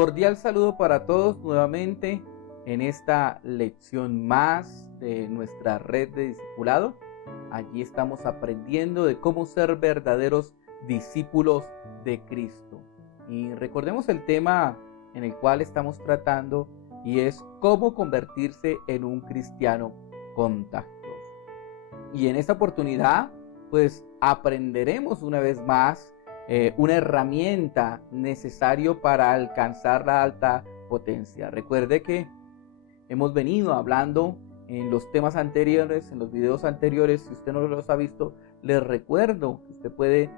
Cordial saludo para todos nuevamente en esta lección más de nuestra red de discipulado. Allí estamos aprendiendo de cómo ser verdaderos discípulos de Cristo. Y recordemos el tema en el cual estamos tratando y es cómo convertirse en un cristiano contagioso. Y en esta oportunidad pues aprenderemos una vez más una herramienta necesaria para alcanzar la alta potencia. Recuerde que hemos venido hablando en los temas anteriores, en los videos anteriores. Si usted no los ha visto, les recuerdo que usted puede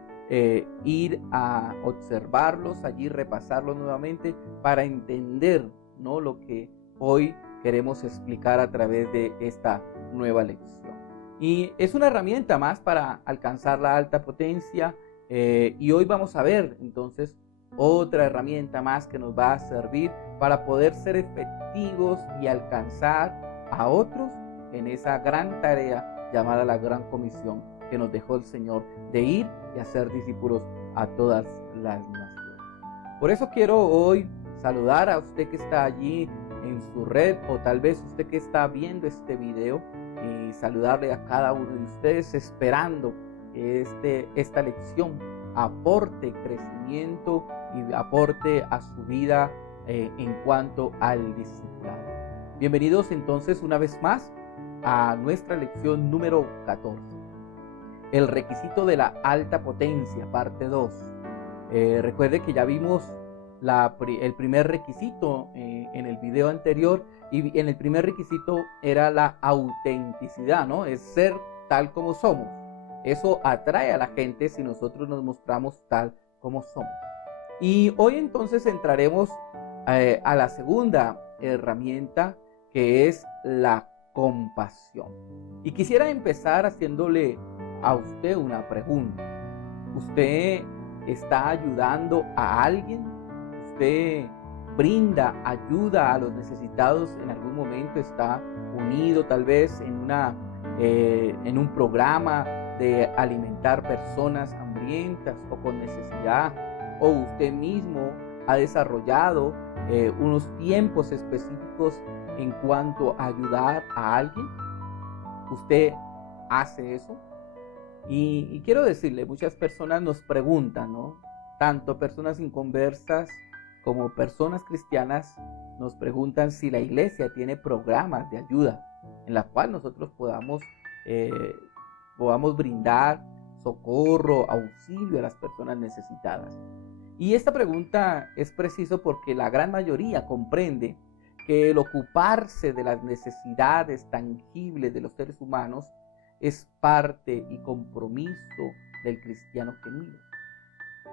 ir a observarlos allí, repasarlos nuevamente para entender, ¿no?, lo que hoy queremos explicar a través de esta nueva lección. Y es una herramienta más para alcanzar la alta potencia. Y hoy vamos a ver entonces otra herramienta más que nos va a servir para poder ser efectivos y alcanzar a otros en esa gran tarea llamada la Gran Comisión que nos dejó el Señor de ir y hacer discípulos a todas las naciones. Por eso quiero hoy saludar a usted que está allí en su red, o tal vez usted que está viendo este video, y saludarle a cada uno de ustedes esperando que esta lección aporte crecimiento y aporte a su vida en cuanto al discipulado. Bienvenidos entonces una vez más a nuestra lección número 14. El requisito de la alta potencia, parte 2. Recuerde que ya vimos el primer requisito en el video anterior, y en el primer requisito era la autenticidad, ¿no? Es ser tal como somos. Eso atrae a la gente si nosotros nos mostramos tal como somos. Y hoy entonces entraremos a la segunda herramienta, que es la compasión. Y quisiera empezar haciéndole a usted una pregunta. ¿Usted está ayudando a alguien? ¿Usted brinda ayuda a los necesitados en algún momento? ¿Está unido tal vez en un programa de alimentar personas hambrientas o con necesidad? ¿O usted mismo ha desarrollado unos tiempos específicos en cuanto a ayudar a alguien? ¿Usted hace eso? Y quiero decirle, muchas personas nos preguntan, ¿no? Tanto personas inconversas como personas cristianas nos preguntan si la iglesia tiene programas de ayuda en la cual nosotros podamos brindar socorro, auxilio a las personas necesitadas. Y esta pregunta es preciso porque la gran mayoría comprende que el ocuparse de las necesidades tangibles de los seres humanos es parte y compromiso del cristiano genuino.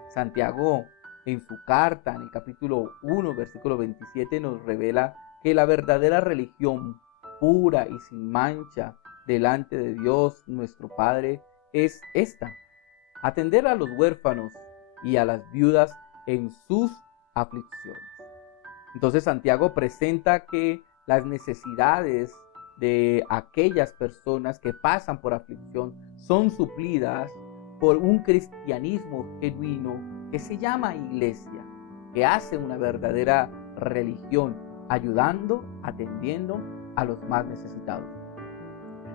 Santiago, en su carta, en el capítulo 1, versículo 27, nos revela que la verdadera religión pura y sin mancha delante de Dios nuestro Padre es esta: atender a los huérfanos y a las viudas en sus aflicciones. Entonces Santiago presenta que las necesidades de aquellas personas que pasan por aflicción son suplidas por un cristianismo genuino que se llama iglesia, que hace una verdadera religión, ayudando, atendiendo a los más necesitados.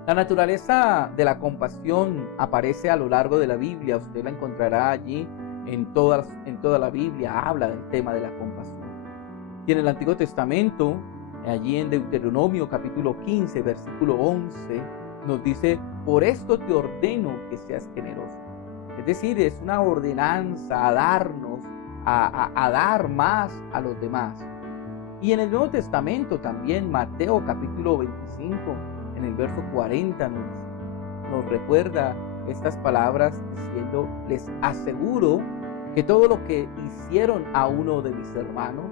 La naturaleza de la compasión aparece a lo largo de la Biblia. Usted la encontrará allí en toda la Biblia, habla del tema de la compasión. Y en el Antiguo Testamento, allí en Deuteronomio capítulo 15, versículo 11, nos dice: por esto te ordeno que seas generoso. Es decir, es una ordenanza a darnos, a dar más a los demás. Y en el Nuevo Testamento también, Mateo capítulo 25, en el verso 40, nos recuerda estas palabras diciendo: les aseguro que todo lo que hicieron a uno de mis hermanos,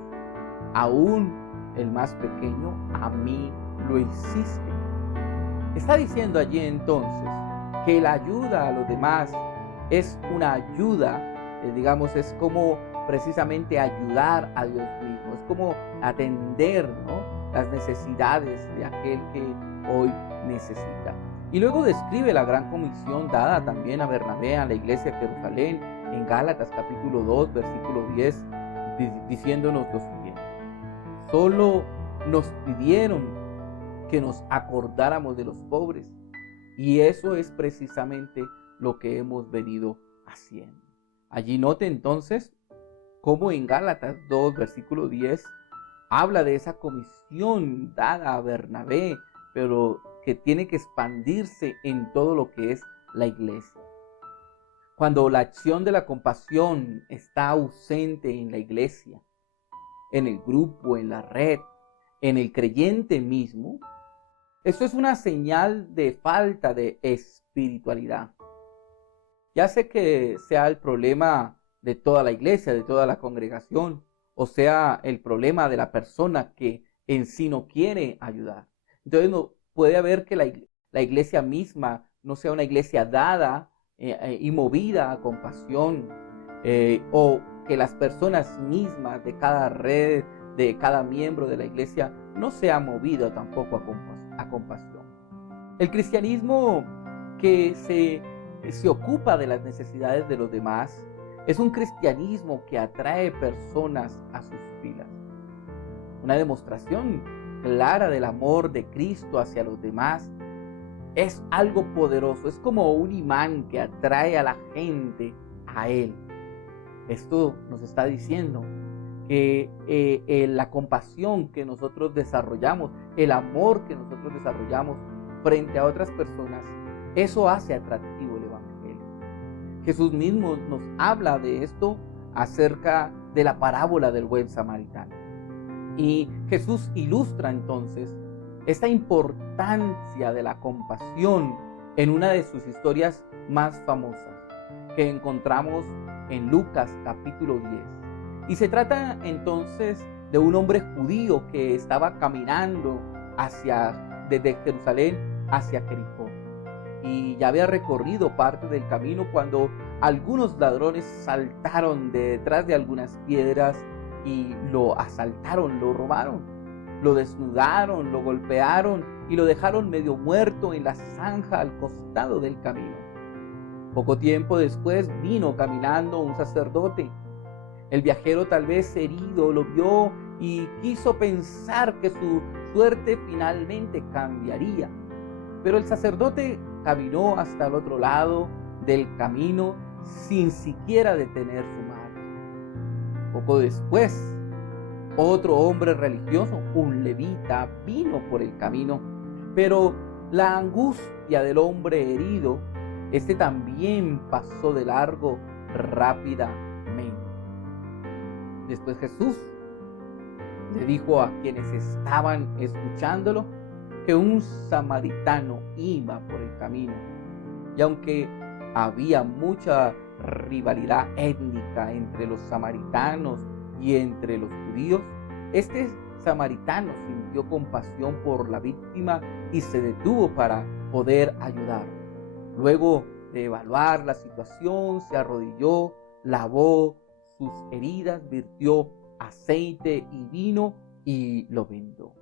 aún el más pequeño, a mí lo hiciste. Está diciendo allí entonces que la ayuda a los demás es una ayuda, es como precisamente ayudar a Dios mismo, es como atender, ¿no?, las necesidades de aquel que hoy necesita. Y luego describe la gran comisión dada también a Bernabé, a la iglesia de Jerusalén, en Gálatas capítulo 2, versículo 10, diciéndonos lo siguiente: solo nos pidieron que nos acordáramos de los pobres. Y eso es precisamente lo que hemos venido haciendo. Allí note entonces cómo en Gálatas 2, versículo 10, habla de esa comisión dada a Bernabé, pero que tiene que expandirse en todo lo que es la iglesia. Cuando la acción de la compasión está ausente en la iglesia, en el grupo, en la red, en el creyente mismo, eso es una señal de falta de espiritualidad. Ya sé que sea el problema de toda la iglesia, de toda la congregación, o sea, el problema de la persona que en sí no quiere ayudar. Entonces no puede haber que la iglesia misma no sea una iglesia dada y movida a compasión, o que las personas mismas de cada red, de cada miembro de la iglesia, no sea movido tampoco a compasión. El cristianismo que se ocupa de las necesidades de los demás es un cristianismo que atrae personas a sus filas. Una demostración clara del amor de Cristo hacia los demás es algo poderoso, es como un imán que atrae a la gente a Él. Esto nos está diciendo que la compasión que nosotros desarrollamos, el amor que nosotros desarrollamos frente a otras personas, eso hace atractivo el Evangelio. Jesús mismo nos habla de esto acerca de la parábola del buen samaritano. Y Jesús ilustra entonces esta importancia de la compasión en una de sus historias más famosas que encontramos en Lucas capítulo 10. Y se trata entonces de un hombre judío que estaba caminando desde Jerusalén hacia Jericó. Y ya había recorrido parte del camino cuando algunos ladrones saltaron de detrás de algunas piedras y lo asaltaron, lo robaron, lo desnudaron, lo golpearon y lo dejaron medio muerto en la zanja al costado del camino. Poco tiempo después vino caminando un sacerdote. El viajero, tal vez herido, lo vio y quiso pensar que su suerte finalmente cambiaría. Pero el sacerdote caminó hasta el otro lado del camino sin siquiera detener su marcha. Poco después, otro hombre religioso, un levita, vino por el camino, pero la angustia del hombre herido, este también pasó de largo rápidamente. Después Jesús le dijo a quienes estaban escuchándolo que un samaritano iba por el camino. Y aunque había mucha rivalidad étnica entre los samaritanos y entre los judíos, este samaritano sintió compasión por la víctima y se detuvo para poder ayudar. Luego de evaluar la situación, se arrodilló, lavó sus heridas, virtió aceite y vino y lo vendó.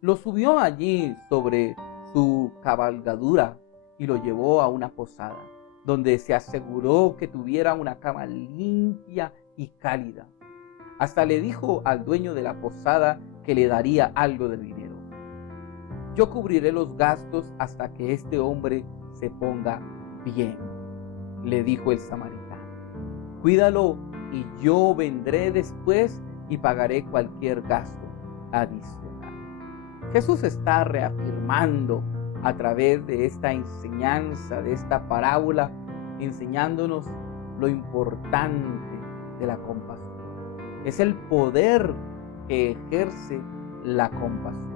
Lo subió allí sobre su cabalgadura y lo llevó a una posada, donde se aseguró que tuviera una cama limpia y cálida. Hasta le dijo al dueño de la posada que le daría algo de dinero. Yo cubriré los gastos hasta que este hombre se ponga bien, le dijo el samaritano. Cuídalo y yo vendré después y pagaré cualquier gasto adicional. Jesús está reafirmando a través de esta enseñanza, de esta parábola, enseñándonos lo importante de la compasión. Es el poder que ejerce la compasión.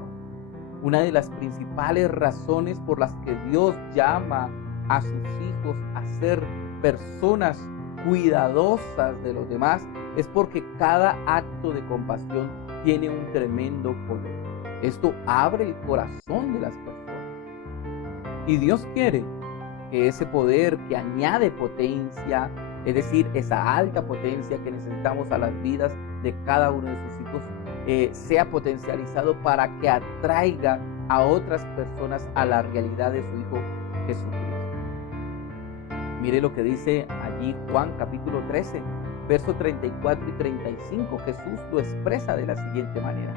Una de las principales razones por las que Dios llama a sus hijos a ser personas cuidadosas de los demás es porque cada acto de compasión tiene un tremendo poder. Esto abre el corazón de las personas. Y Dios quiere que ese poder que añade potencia, es decir, esa alta potencia que necesitamos a las vidas de cada uno de sus hijos, sea potencializado para que atraiga a otras personas a la realidad de su Hijo Jesucristo. Mire lo que dice allí Juan capítulo 13, versos 34 y 35. Jesús lo expresa de la siguiente manera.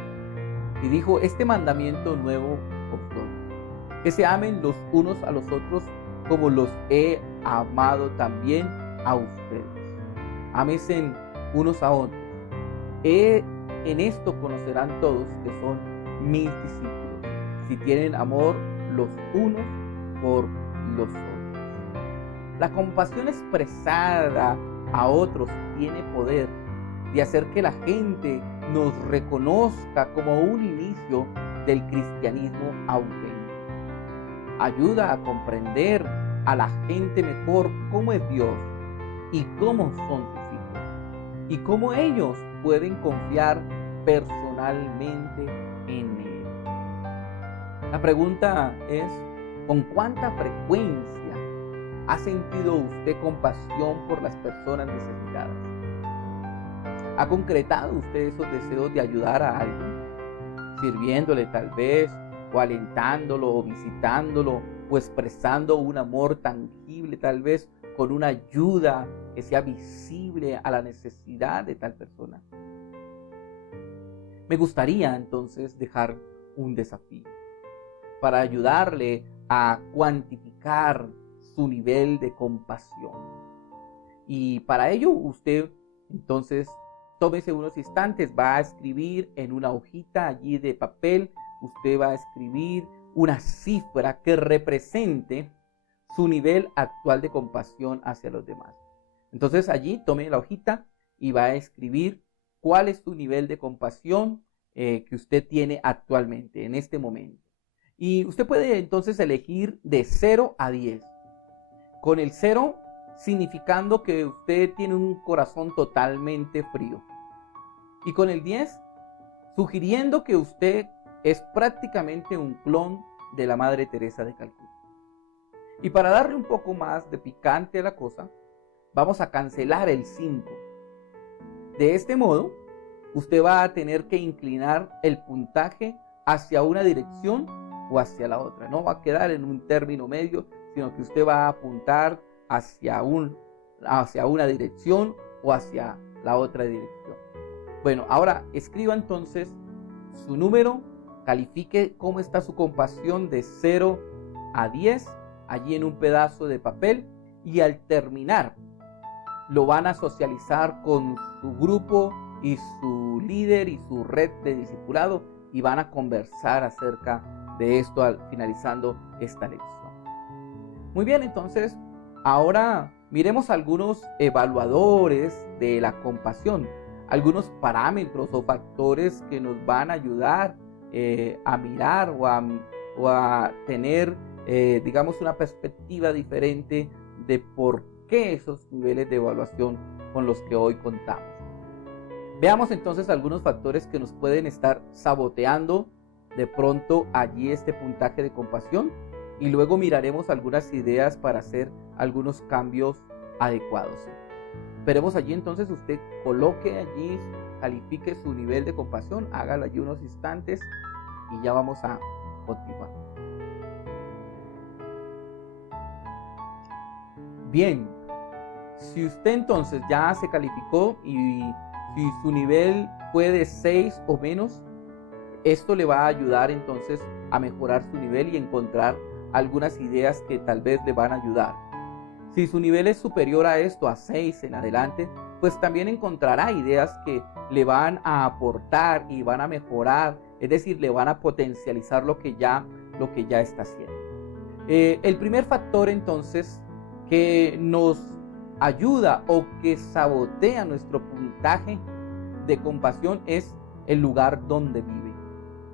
Y dijo: este mandamiento nuevo os doy, que se amen los unos a los otros como los he amado también a ustedes. Ámense unos a otros. En esto conocerán todos que son mis discípulos, si tienen amor los unos por los otros. La compasión expresada a otros tiene poder de hacer que la gente nos reconozca como un inicio del cristianismo auténtico. Ayuda a comprender a la gente mejor cómo es Dios y cómo son sus hijos y cómo ellos pueden confiar personalmente en Él. La pregunta es: ¿con cuánta frecuencia ha sentido usted compasión por las personas necesitadas? ¿Ha concretado usted esos deseos de ayudar a alguien? Sirviéndole tal vez, o alentándolo, o visitándolo, o expresando un amor tangible tal vez con una ayuda que sea visible a la necesidad de tal persona. Me gustaría entonces dejar un desafío para ayudarle a cuantificar su nivel de compasión. Y para ello usted entonces tómese unos instantes, va a escribir en una hojita allí de papel, usted va a escribir una cifra que represente su nivel actual de compasión hacia los demás. Entonces allí tome la hojita y va a escribir cuál es su nivel de compasión que usted tiene actualmente, en este momento. Y usted puede entonces elegir de 0 a 10. Con el 0 significando que usted tiene un corazón totalmente frío. Y con el 10 sugiriendo que usted es prácticamente un clon de la Madre Teresa de Calcuta. Y para darle un poco más de picante a la cosa, vamos a cancelar el 5. De este modo, usted va a tener que inclinar el puntaje hacia una dirección o hacia la otra. No va a quedar en un término medio, sino que usted va a apuntar hacia una dirección o hacia la otra dirección. Bueno, ahora escriba entonces su número, califique cómo está su compasión de 0 a 10 allí en un pedazo de papel, y al terminar lo van a socializar con su grupo y su líder y su red de discipulado, y van a conversar acerca de esto finalizando esta lección. Muy bien, entonces ahora miremos algunos evaluadores de la compasión, algunos parámetros o factores que nos van a ayudar a mirar o a tener digamos una perspectiva diferente de por qué esos niveles de evaluación con los que hoy contamos. Veamos entonces algunos factores que nos pueden estar saboteando de pronto allí este puntaje de compasión, y luego miraremos algunas ideas para hacer algunos cambios adecuados. Veremos allí entonces, usted coloque allí, califique su nivel de compasión, hágalo allí unos instantes y ya vamos a continuar. Bien, si usted entonces ya se calificó y si su nivel fue de 6 o menos, esto le va a ayudar entonces a mejorar su nivel y encontrar algunas ideas que tal vez le van a ayudar. Si su nivel es superior a esto, a 6 en adelante, pues también encontrará ideas que le van a aportar y van a mejorar, es decir, le van a potencializar lo que ya está haciendo. El primer factor entonces que nos ayuda o que sabotea nuestro puntaje de compasión es el lugar donde vive.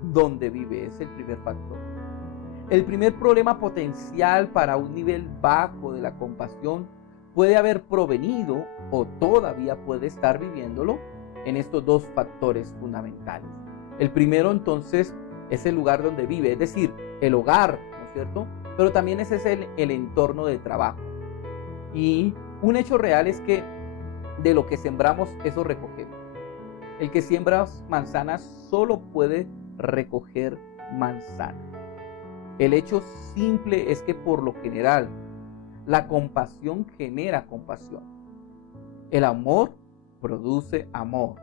Donde vive es el primer factor. El primer problema potencial para un nivel bajo de la compasión puede haber provenido o todavía puede estar viviéndolo en estos dos factores fundamentales. El primero entonces es el lugar donde vive, es decir, el hogar, ¿no es cierto? Pero también ese es el entorno de trabajo. Y un hecho real es que de lo que sembramos, eso recogemos. El que siembra manzanas solo puede recoger manzanas. El hecho simple es que por lo general la compasión genera compasión. El amor produce amor.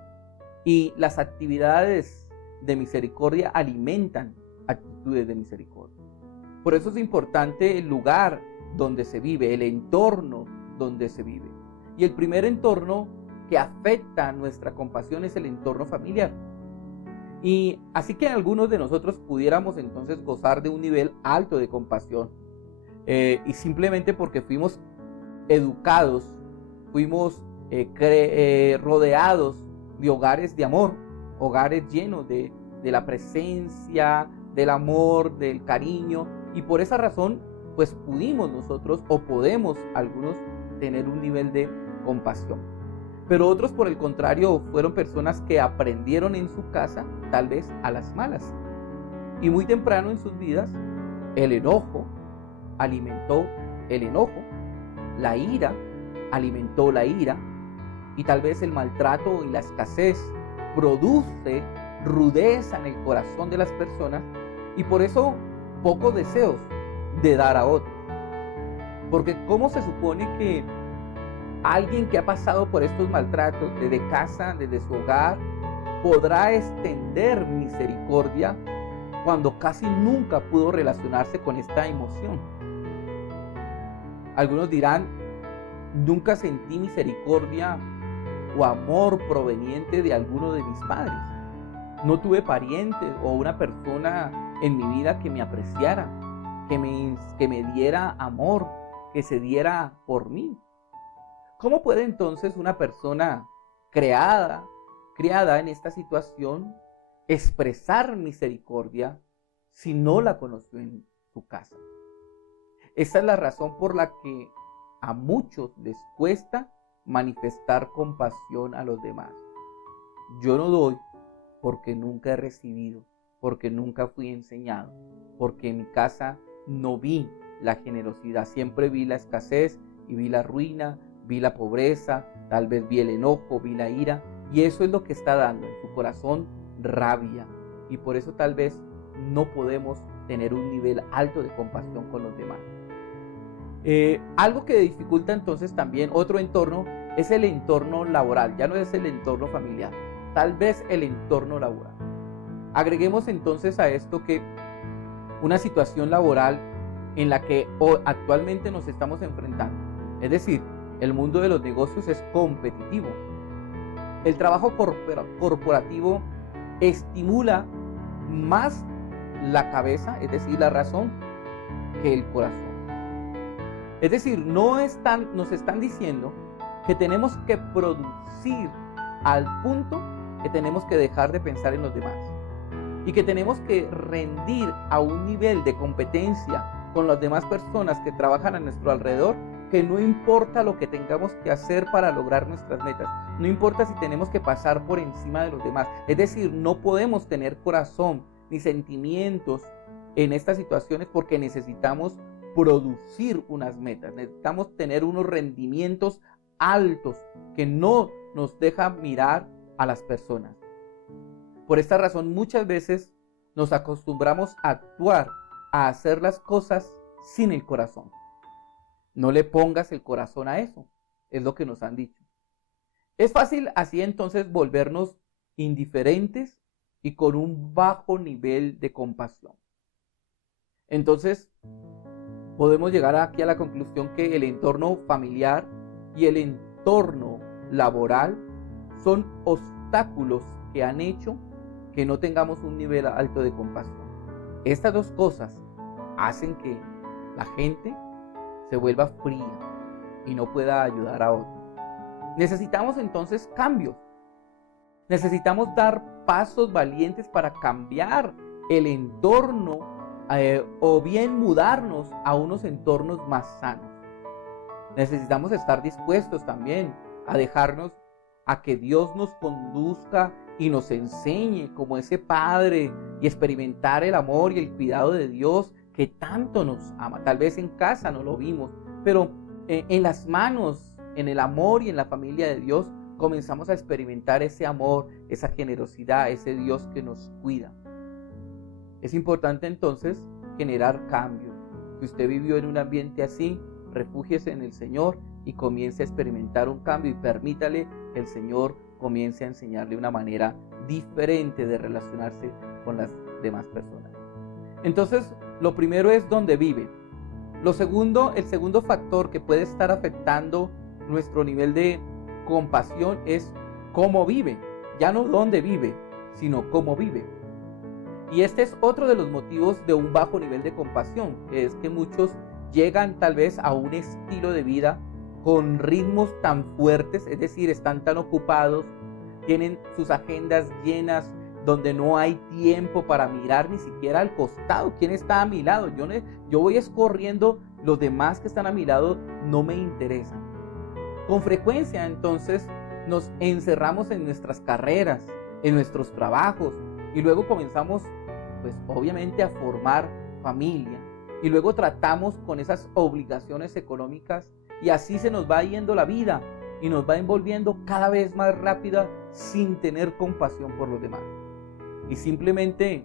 Y las actividades de misericordia alimentan actitudes de misericordia. Por eso es importante el lugar donde se vive, el entorno donde se vive. Y el primer entorno que afecta nuestra compasión es el entorno familiar. Y así que algunos de nosotros pudiéramos entonces gozar de un nivel alto de compasión, y simplemente porque fuimos educados, fuimos rodeados de hogares de amor, hogares llenos de la presencia, del amor, del cariño, y por esa razón pues pudimos nosotros o podemos algunos tener un nivel de compasión. Pero otros, por el contrario, fueron personas que aprendieron en su casa, tal vez a las malas. Y muy temprano en sus vidas, el enojo alimentó el enojo, la ira alimentó la ira, y tal vez el maltrato y la escasez produce rudeza en el corazón de las personas, y por eso pocos deseos de dar a otros. Porque ¿cómo se supone que alguien que ha pasado por estos maltratos desde casa, desde su hogar, podrá extender misericordia cuando casi nunca pudo relacionarse con esta emoción? Algunos dirán, nunca sentí misericordia o amor proveniente de alguno de mis padres. No tuve parientes o una persona en mi vida que me apreciara, que me diera amor, que se diera por mí. ¿Cómo puede entonces una persona criada en esta situación expresar misericordia si no la conoció en su casa? Esta es la razón por la que a muchos les cuesta manifestar compasión a los demás. Yo no doy porque nunca he recibido, porque nunca fui enseñado, porque en mi casa no vi la generosidad, siempre vi la escasez y vi la ruina, vi la pobreza, tal vez vi el enojo, vi la ira, y eso es lo que está dando en su corazón rabia, y por eso tal vez no podemos tener un nivel alto de compasión con los demás. Algo que dificulta entonces también otro entorno es el entorno laboral, ya no es el entorno familiar, tal vez el entorno laboral. Agreguemos entonces a esto que una situación laboral en la que actualmente nos estamos enfrentando, es decir, el mundo de los negocios es competitivo. El trabajo corporativo estimula más la cabeza, es decir, la razón, que el corazón. Es decir, nos están diciendo que tenemos que producir al punto que tenemos que dejar de pensar en los demás y que tenemos que rendir a un nivel de competencia con las demás personas que trabajan a nuestro alrededor, que no importa lo que tengamos que hacer para lograr nuestras metas, no importa si tenemos que pasar por encima de los demás. Es decir, no podemos tener corazón ni sentimientos en estas situaciones porque necesitamos producir unas metas, necesitamos tener unos rendimientos altos que no nos dejan mirar a las personas. Por esta razón, muchas veces nos acostumbramos a actuar, a hacer las cosas sin el corazón. No le pongas el corazón a eso, es lo que nos han dicho. Es fácil así entonces volvernos indiferentes y con un bajo nivel de compasión. Entonces, podemos llegar aquí a la conclusión que el entorno familiar y el entorno laboral son obstáculos que han hecho que no tengamos un nivel alto de compasión. Estas dos cosas hacen que la gente se vuelva fría y no pueda ayudar a otros. Necesitamos entonces cambios. Necesitamos dar pasos valientes para cambiar el entorno o bien mudarnos a unos entornos más sanos. Necesitamos estar dispuestos también a dejarnos a que Dios nos conduzca y nos enseñe como ese Padre y experimentar el amor y el cuidado de Dios que tanto nos ama. Tal vez en casa no lo vimos, pero en las manos, en el amor y en la familia de Dios comenzamos a experimentar ese amor, esa generosidad, ese Dios que nos cuida. Es importante entonces generar cambios. Si usted vivió en un ambiente así, refúgiese en el Señor y comience a experimentar un cambio y permítale que el Señor comience a enseñarle una manera diferente de relacionarse con las demás personas. Entonces, lo primero es dónde vive. El segundo factor que puede estar afectando nuestro nivel de compasión es cómo vive. Ya no dónde vive, sino cómo vive. Y este es otro de los motivos de un bajo nivel de compasión, que es que muchos llegan tal vez a un estilo de vida con ritmos tan fuertes, es decir, están tan ocupados, tienen sus agendas llenas, donde no hay tiempo para mirar ni siquiera al costado, quién está a mi lado. Yo voy escorriendo, los demás que están a mi lado no me interesan. Con frecuencia entonces nos encerramos en nuestras carreras, en nuestros trabajos, y luego comenzamos, pues obviamente, a formar familia, y luego tratamos con esas obligaciones económicas, y así se nos va yendo la vida y nos va envolviendo cada vez más rápida sin tener compasión por los demás. Y simplemente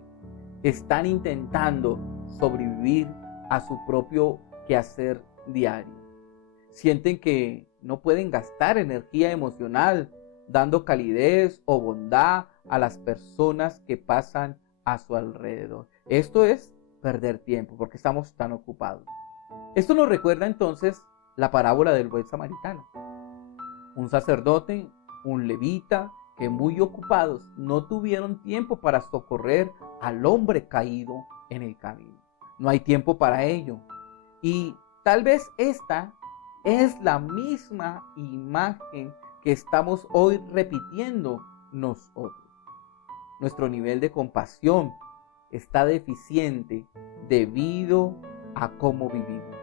están intentando sobrevivir a su propio quehacer diario. Sienten que no pueden gastar energía emocional dando calidez o bondad a las personas que pasan a su alrededor. Esto es perder tiempo porque estamos tan ocupados. Esto nos recuerda entonces la parábola del buen samaritano. Un sacerdote, un levita, que muy ocupados no tuvieron tiempo para socorrer al hombre caído en el camino. No hay tiempo para ello. Y tal vez esta es la misma imagen que estamos hoy repitiendo nosotros. Nuestro nivel de compasión está deficiente debido a cómo vivimos.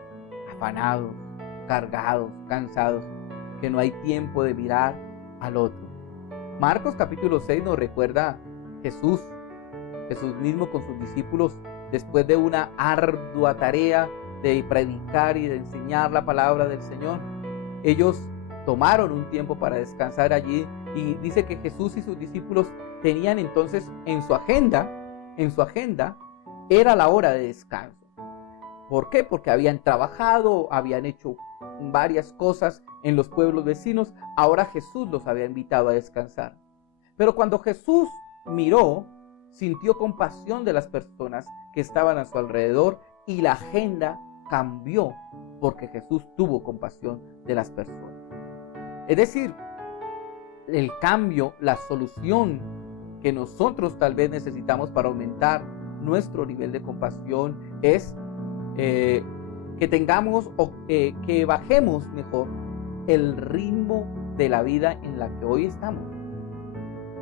Afanados, cargados, cansados, que no hay tiempo de mirar al otro. Marcos capítulo 6 nos recuerda Jesús mismo con sus discípulos, después de una ardua tarea de predicar y de enseñar la palabra del Señor. Ellos tomaron un tiempo para descansar allí, y dice que Jesús y sus discípulos tenían entonces en su agenda, era la hora de descanso. ¿Por qué? Porque habían trabajado, habían hecho varias cosas en los pueblos vecinos. Ahora Jesús los había invitado a descansar. Pero cuando Jesús miró, sintió compasión de las personas que estaban a su alrededor, y la agenda cambió porque Jesús tuvo compasión de las personas. Es decir, el cambio, la solución que nosotros tal vez necesitamos para aumentar nuestro nivel de compasión es que tengamos o que bajemos mejor el ritmo de la vida en la que hoy estamos,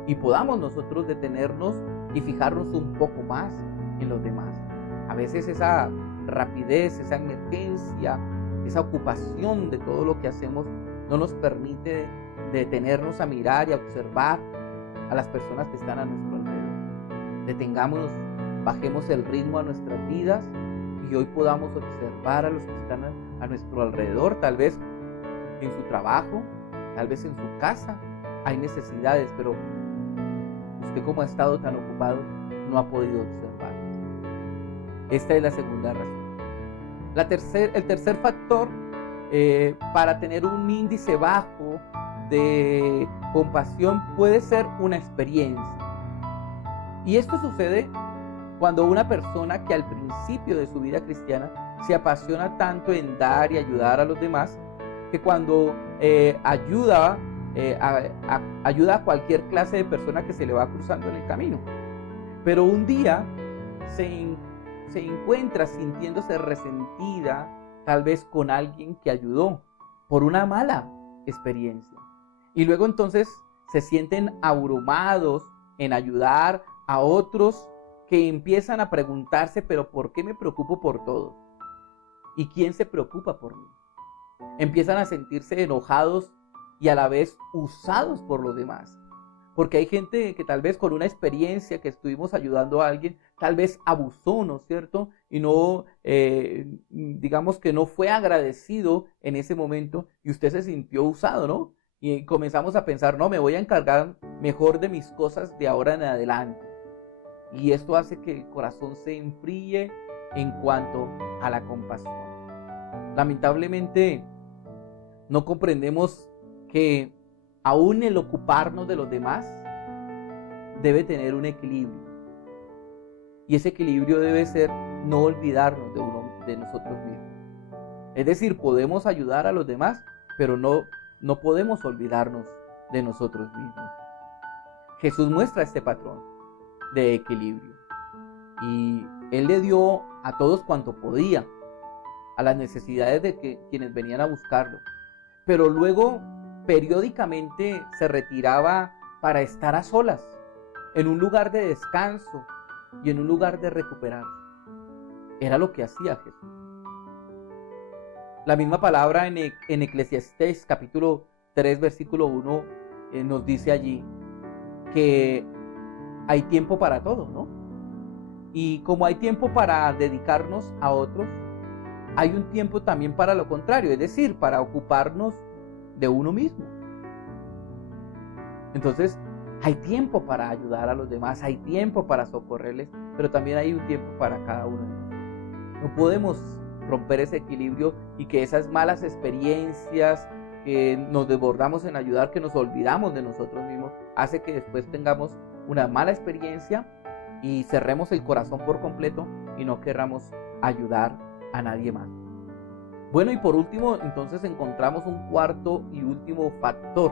y podamos nosotros detenernos y fijarnos un poco más en los demás. A veces esa rapidez, esa emergencia, esa ocupación de todo lo que hacemos no nos permite detenernos a mirar y a observar a las personas que están a nuestro alrededor. Detengámonos, bajemos el ritmo a nuestras vidas, y hoy podamos observar a los que están a nuestro alrededor, tal vez en su trabajo, tal vez en su casa. Hay necesidades, pero usted, como ha estado tan ocupado, no ha podido observar. Esta es la segunda razón. El tercer factor para tener un índice bajo de compasión puede ser una experiencia. Y esto sucede cuando una persona que al principio de su vida cristiana se apasiona tanto en dar y ayudar a los demás, que cuando ayuda a cualquier clase de persona que se le va cruzando en el camino. Pero un día se encuentra sintiéndose resentida, tal vez con alguien que ayudó, por una mala experiencia. Y luego entonces se sienten abrumados en ayudar a otros, que empiezan a preguntarse, pero ¿por qué me preocupo por todos? ¿Y quién se preocupa por mí? Empiezan a sentirse enojados y a la vez usados por los demás. Porque hay gente que tal vez con una experiencia que estuvimos ayudando a alguien, tal vez abusó, ¿no es cierto? Y no, digamos que no fue agradecido en ese momento, y usted se sintió usado, ¿no? Y comenzamos a pensar, no, me voy a encargar mejor de mis cosas de ahora en adelante. Y esto hace que el corazón se enfríe en cuanto a la compasión. Lamentablemente, no comprendemos que aún el ocuparnos de los demás, debe tener un equilibrio. Y ese equilibrio debe ser no olvidarnos de nosotros mismos. Es decir, podemos ayudar a los demás, pero no podemos olvidarnos de nosotros mismos. Jesús muestra este patrón de equilibrio. Y Él le dio a todos cuanto podía, a las necesidades de quienes venían a buscarlo. Pero luego, periódicamente, se retiraba para estar a solas, en un lugar de descanso y en un lugar de recuperarse. Era lo que hacía Jesús. La misma palabra en Eclesiastés capítulo 3 versículo 1 nos dice allí que hay tiempo para todo, ¿no? Y como hay tiempo para dedicarnos a otros, hay un tiempo también para lo contrario, es decir, para ocuparnos de uno mismo. Entonces, hay tiempo para ayudar a los demás, hay tiempo para socorrerles, pero también hay un tiempo para cada uno de nosotros. No podemos romper ese equilibrio y que esas malas experiencias que nos desbordamos en ayudar, que nos olvidamos de nosotros mismos, hace que después tengamos una mala experiencia y cerremos el corazón por completo y no querramos ayudar a nadie más. Bueno, y por último, entonces encontramos un cuarto y último factor,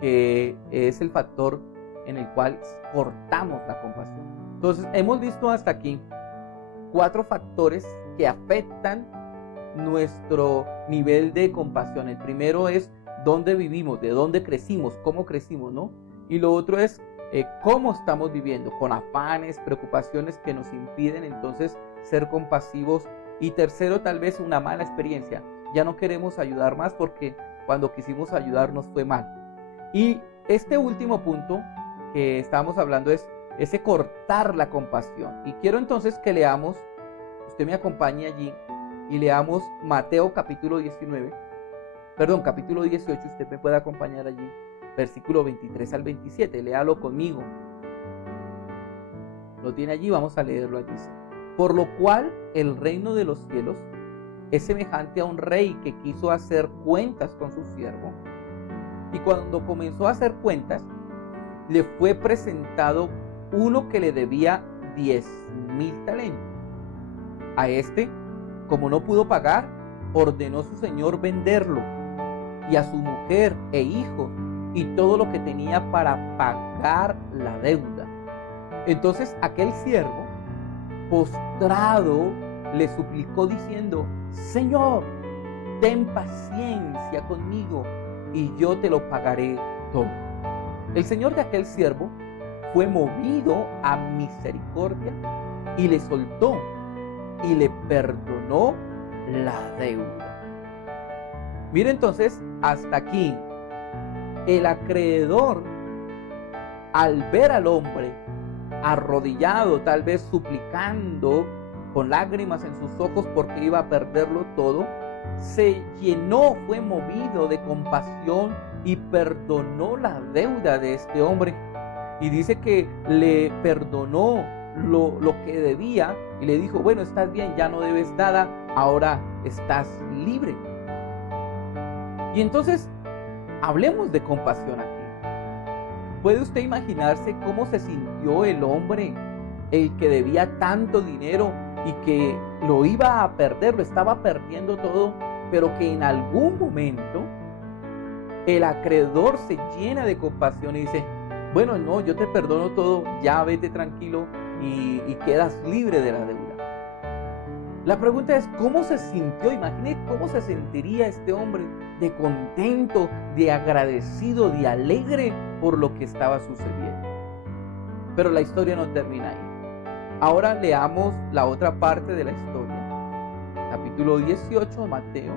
que es el factor en el cual cortamos la compasión. Entonces, hemos visto hasta aquí 4 factores que afectan nuestro nivel de compasión. El primero es dónde vivimos, de dónde crecimos, cómo crecimos, ¿no? Y lo otro es cómo estamos viviendo, con afanes, preocupaciones que nos impiden entonces ser compasivos. Y tercero, tal vez una mala experiencia. Ya no queremos ayudar más porque cuando quisimos ayudar nos fue mal. Y este último punto que estábamos hablando es ese cortar la compasión. Y quiero entonces que leamos, usted me acompañe allí y leamos Mateo capítulo 18, usted me puede acompañar allí, versículo 23 al 27, léalo conmigo. Lo tiene allí, vamos a leerlo allí. Por lo cual el reino de los cielos es semejante a un rey que quiso hacer cuentas con su siervo. Y cuando comenzó a hacer cuentas, le fue presentado uno que le debía 10,000 talentos. A este, como no pudo pagar, ordenó su señor venderlo, y a su mujer e hijos, y todo lo que tenía para pagar la deuda. Entonces aquel siervo, postrado, le suplicó diciendo: Señor, ten paciencia conmigo, y yo te lo pagaré todo. El señor de aquel siervo fue movido a misericordia y le soltó y le perdonó la deuda. Mire entonces, hasta aquí, el acreedor, al ver al hombre arrodillado, tal vez suplicando con lágrimas en sus ojos porque iba a perderlo todo, se llenó, fue movido de compasión y perdonó la deuda de este hombre. Y dice que le perdonó lo que debía y le dijo: bueno, estás bien, ya no debes nada, ahora estás libre. Y entonces, hablemos de compasión aquí. ¿Puede usted imaginarse cómo se sintió el hombre, el que debía tanto dinero y que lo iba a perder, lo estaba perdiendo todo, pero que en algún momento el acreedor se llena de compasión y dice: bueno, no, yo te perdono todo, ya vete tranquilo y quedas libre de la deuda? La pregunta es, ¿cómo se sintió? Imagine cómo se sentiría este hombre de contento, de agradecido, de alegre por lo que estaba sucediendo. Pero la historia no termina ahí. Ahora leamos la otra parte de la historia. Capítulo 18 de Mateo,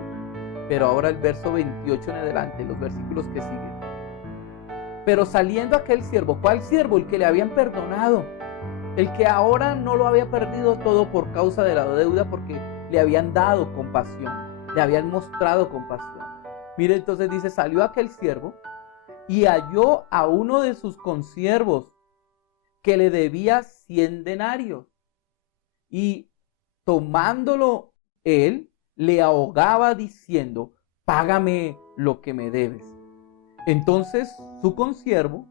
pero ahora el verso 28 en adelante, los versículos que siguen. Pero saliendo aquel siervo, ¿cuál siervo? El que le habían perdonado. El que ahora no lo había perdido todo por causa de la deuda, porque le habían dado compasión, le habían mostrado compasión. Mire, entonces dice: salió aquel siervo y halló a uno de sus consiervos que le debía 100 denarios. Y tomándolo él, le ahogaba diciendo: págame lo que me debes. Entonces su consiervo,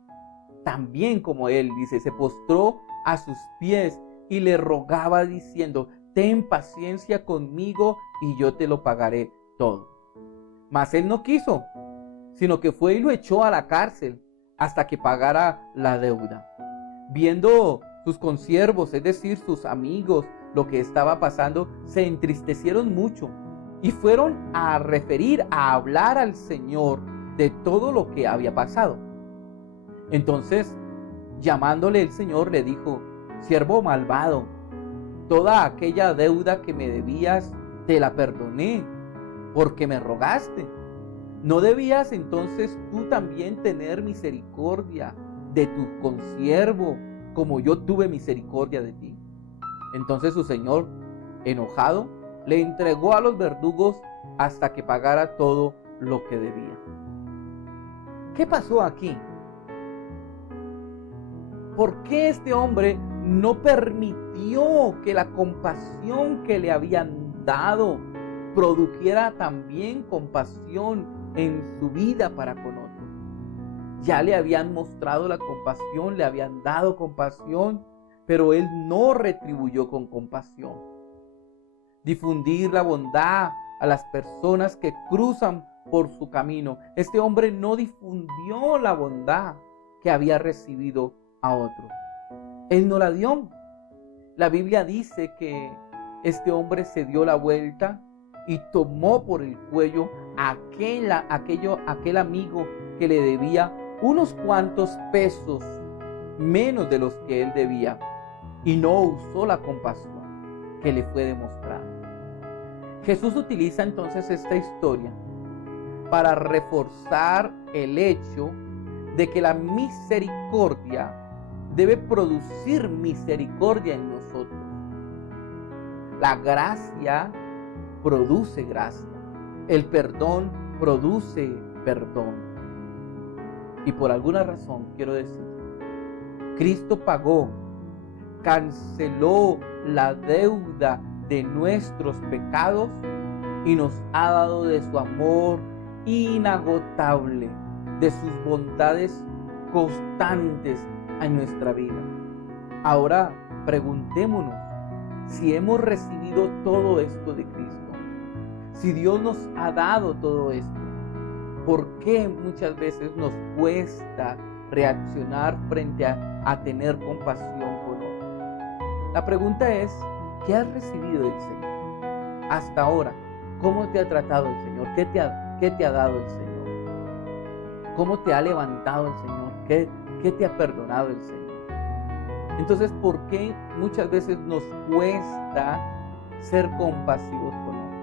también como él, dice, se postró a sus pies y le rogaba diciendo: ten paciencia conmigo y yo te lo pagaré todo. Mas él no quiso, sino que fue y lo echó a la cárcel hasta que pagara la deuda. Viendo sus consiervos, es decir, sus amigos, lo que estaba pasando, se entristecieron mucho y fueron a referir, a hablar al Señor de todo lo que había pasado. Entonces, llamándole el Señor, le dijo: siervo malvado, toda aquella deuda que me debías te la perdoné, porque me rogaste. ¿No debías entonces tú también tener misericordia de tu consiervo, como yo tuve misericordia de ti? Entonces su señor, enojado, le entregó a los verdugos hasta que pagara todo lo que debía. ¿Qué pasó aquí? ¿Por qué este hombre no permitió que la compasión que le habían dado produjera también compasión en su vida para con otros? Ya le habían mostrado la compasión, le habían dado compasión, pero él no retribuyó con compasión. Difundir la bondad a las personas que cruzan por su camino. Este hombre no difundió la bondad que había recibido a otros. Él no la dio. La Biblia dice que este hombre se dio la vuelta y tomó por el cuello a aquel amigo que le debía unos cuantos pesos menos de los que él debía, y no usó la compasión que le fue demostrada. Jesús utiliza entonces esta historia para reforzar el hecho de que la misericordia debe producir misericordia en nosotros. La gracia produce gracia. El perdón produce perdón. Y por alguna razón quiero decir, Cristo pagó, canceló la deuda de nuestros pecados y nos ha dado de su amor inagotable, de sus bondades constantes en nuestra vida. Ahora preguntémonos si hemos recibido todo esto de Cristo, si Dios nos ha dado todo esto. ¿Por qué muchas veces nos cuesta reaccionar frente a tener compasión con otros? La pregunta es: ¿qué has recibido del Señor? Hasta ahora, ¿cómo te ha tratado el Señor? ¿Qué te ha dado el Señor? ¿Cómo te ha levantado el Señor? ¿Qué te ha perdonado el Señor? Entonces, ¿por qué muchas veces nos cuesta ser compasivos con otros?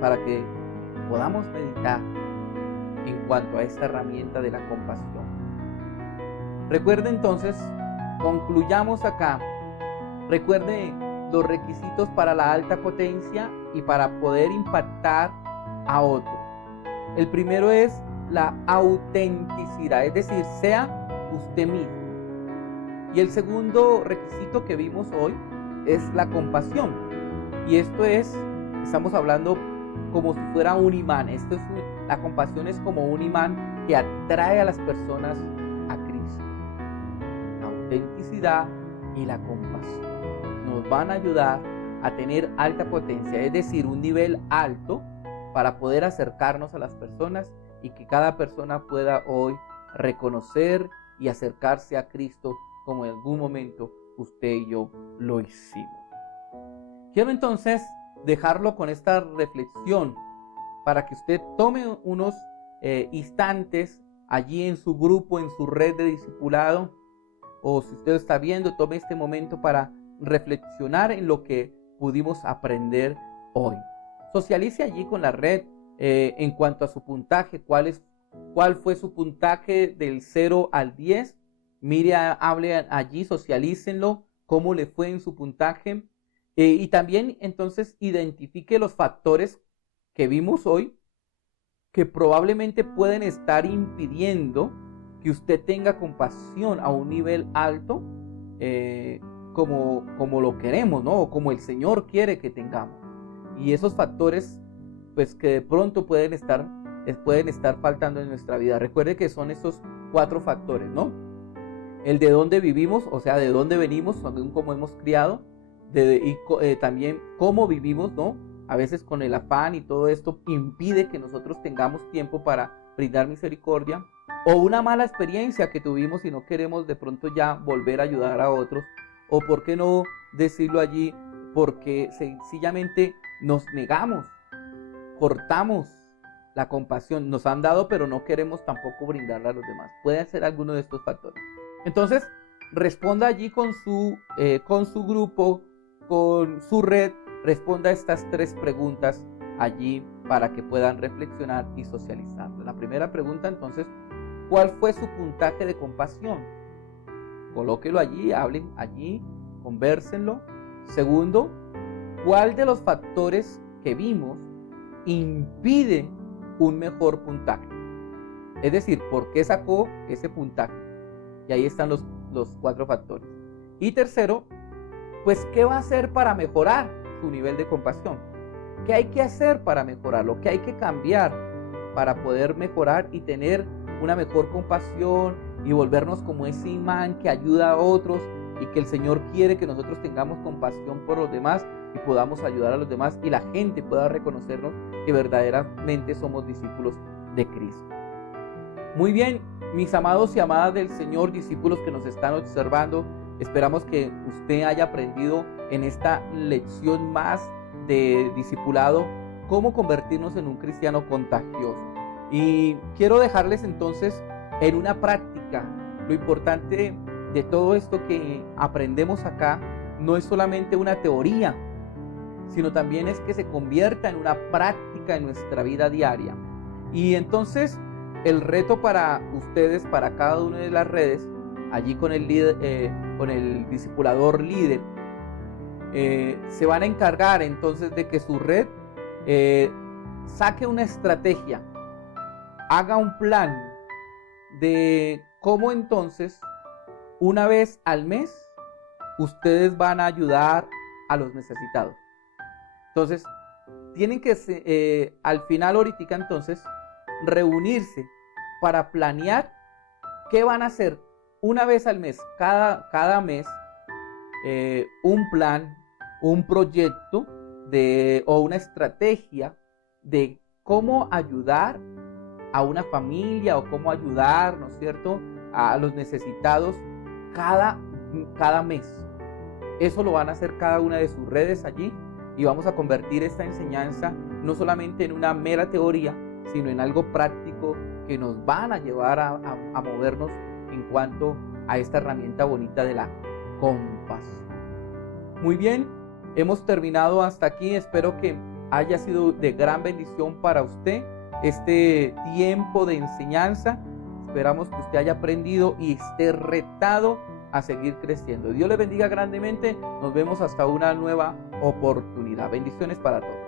Para que podamos meditar en cuanto a esta herramienta de la compasión. Recuerde entonces, concluyamos acá. Recuerde los requisitos para la alta potencia y para poder impactar a otros. El primero es la autenticidad, es decir, sea usted mismo. Y el segundo requisito que vimos hoy es la compasión. Y esto es, estamos hablando como si fuera un imán. La compasión es como un imán que atrae a las personas a Cristo. La autenticidad y la compasión nos van a ayudar a tener alta potencia, es decir, un nivel alto para poder acercarnos a las personas y que cada persona pueda hoy reconocer y acercarse a Cristo como en algún momento usted y yo lo hicimos. Quiero entonces dejarlo con esta reflexión para que usted tome unos instantes allí en su grupo, en su red de discipulado, o si usted está viendo, tome este momento para reflexionar en lo que pudimos aprender hoy. Socialice allí con la red en cuanto a su puntaje, cuál fue su puntaje del 0 al 10. Mire, hable allí, socialícenlo, cómo le fue en su puntaje. Y también entonces identifique los factores que vimos hoy que probablemente pueden estar impidiendo que usted tenga compasión a un nivel alto como lo queremos, ¿no? O como el Señor quiere que tengamos. Y esos factores pues que de pronto pueden estar pueden estar faltando en nuestra vida. Recuerde que son esos 4 factores, ¿no? El de dónde vivimos, o sea, de dónde venimos, según cómo hemos criado, también cómo vivimos, ¿no? A veces con el afán y todo esto impide que nosotros tengamos tiempo para brindar misericordia, o una mala experiencia que tuvimos y no queremos de pronto ya volver a ayudar a otros, o por qué no decirlo allí, porque sencillamente nos negamos, cortamos la compasión, nos han dado pero no queremos tampoco brindarla a los demás. Puede ser alguno de estos factores. Entonces, responda allí con su grupo, con su red, responda estas 3 preguntas allí para que puedan reflexionar y socializar. La primera pregunta, entonces, ¿cuál fue su puntaje de compasión? Colóquelo allí, hablen allí, convérsenlo. Segundo, ¿cuál de los factores que vimos impide un mejor puntaje? Es decir, ¿por qué sacó ese puntaje? Y ahí están los 4 factores. Y tercero, pues, ¿qué va a hacer para mejorar su nivel de compasión? ¿Qué hay que hacer para mejorarlo? ¿Qué hay que cambiar para poder mejorar y tener una mejor compasión y volvernos como ese imán que ayuda a otros y que el Señor quiere que nosotros tengamos compasión por los demás y podamos ayudar a los demás y la gente pueda reconocernos que verdaderamente somos discípulos de Cristo? Muy bien, mis amados y amadas del Señor, discípulos que nos están observando, esperamos que usted haya aprendido en esta lección más de discipulado cómo convertirnos en un cristiano contagioso. Y quiero dejarles entonces en una práctica. Lo importante de todo esto que aprendemos acá no es solamente una teoría, sino también es que se convierta en una práctica en nuestra vida diaria. Y entonces el reto para ustedes, para cada una de las redes, allí con el líder, con el discipulador líder, se van a encargar entonces de que su red saque una estrategia, haga un plan de cómo entonces una vez al mes ustedes van a ayudar a los necesitados. Entonces tienen que al final ahorita entonces reunirse para planear qué van a hacer una vez al mes, cada mes, un plan, un proyecto o una estrategia de cómo ayudar a una familia o cómo ayudar, ¿no es cierto?, a los necesitados cada mes. Eso lo van a hacer cada una de sus redes allí y vamos a convertir esta enseñanza no solamente en una mera teoría, sino en algo práctico que nos van a llevar a movernos en cuanto a esta herramienta bonita de la compasión. Muy bien, hemos terminado hasta aquí. Espero que haya sido de gran bendición para usted este tiempo de enseñanza. Esperamos que usted haya aprendido y esté retado a seguir creciendo. Dios le bendiga grandemente. Nos vemos hasta una nueva oportunidad. Bendiciones para todos.